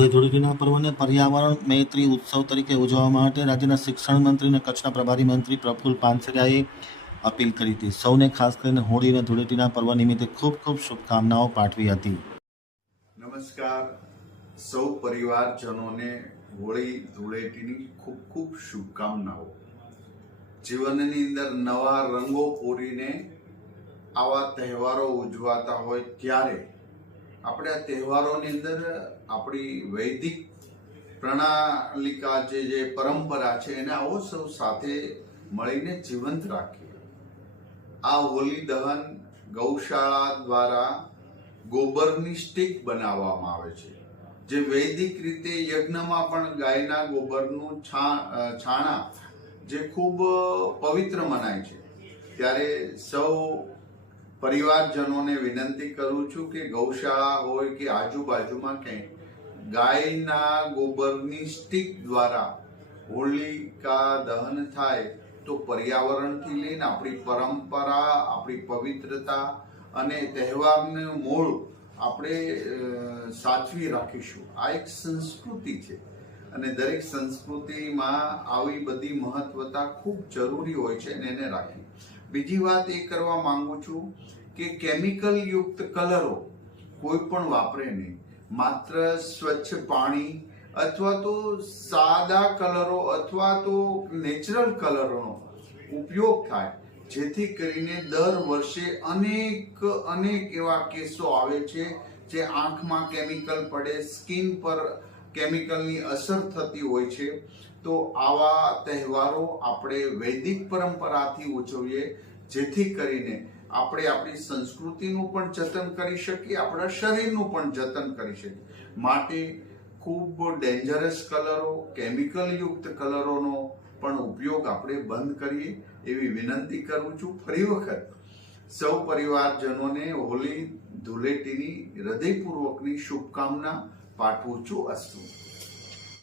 હોળી ધૂળેટીના પર્વને પર્યાવરણ મૈત્રી ઉત્સવ તરીકે ઉજવવા માટે રાજ્યના શિક્ષણ મંત્રી અને કચ્છના પ્રભારી મંત્રી પ્રફુલ્લ પાનસરિયાએ અપીલ કરી હતી. સૌને ખાસ કરીને હોળી અને ધૂળેટીના પર્વ નિમિત્તે ખૂબ ખૂબ શુભકામનાઓ પાઠવી હતી. નમસ્કાર, સૌ પરિવારજનોને હોળી ધૂળેટીની ખૂબ ખૂબ શુભકામનાઓ. જીવનની અંદર નવા રંગો પૂરીને આવા તહેવારો ઉજવાતા હોય ત્યારે આપણે આ તહેવારોની અંદર આપણી વૈદિક પ્રણાલિકા જે પરંપરા છે એને આવો સૌ સાથે મળીને જીવંત રાખીએ. આ હોલી દહન ગૌશાળા દ્વારા ગોબરની સ્ટીક બનાવવામાં આવે છે, જે વૈદિક રીતે યજ્ઞમાં પણ ગાયના ગોબરનું છાણા જે ખૂબ પવિત્ર મનાય છે. ત્યારે સૌ પરિવારજનોને વિનંતી કરું છું કે ગૌશાળા હોય કે આજુબાજુમાં ક્યાંય ગાયના ગોબરની સ્ટીક દ્વારા હોલિકા દહન થાય તો પર્યાવરણથી લઈને આપણી પરંપરા, આપણી પવિત્રતા અને તહેવારનું મૂળ આપણે સાચવી રાખીશું. આ એક સંસ્કૃતિ છે અને દરેક સંસ્કૃતિમાં આવી બધી મહત્વતા ખૂબ જરૂરી હોય છે અને એને રાખી. બીજી વાત એ કરવા માંગુ છું કે કેમિકલ યુક્ત કલરો કોઈ પણ વાપરે નહીં. માત્ર સ્વચ્છ પાણી અથવા તો સાદા કલરો અથવા તો નેચરલ કલરોનો ઉપયોગ થાય, જેથી કરીને દર વર્ષે અનેક એવા કેસો આવે છે જે આંખમાં કેમિકલ પડે, સ્કિન પર કેમિકલની અસર થતી હોય છે. તો આવા તહેવારો આપણે વૈદિક પરંપરાથી ઉજવીએ, જેથી કરીને આપણે આપણી સંસ્કૃતિનું પણ જતન કરી શકીએ, આપણા શરીરનું પણ જતન કરી શકીએ. માટે ખૂબ ડેન્જરસ કલરો, કેમિકલ યુક્ત કલરોનો પણ ઉપયોગ આપણે બંધ કરીએ એવી વિનંતી કરું છું. ફરી વખત સૌ પરિવારજનોને હોળી ધૂળેટીની હૃદયપૂર્વકની શુભકામના પાઠવું છું. અસ્તુ.